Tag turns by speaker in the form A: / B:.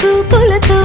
A: చూపులతో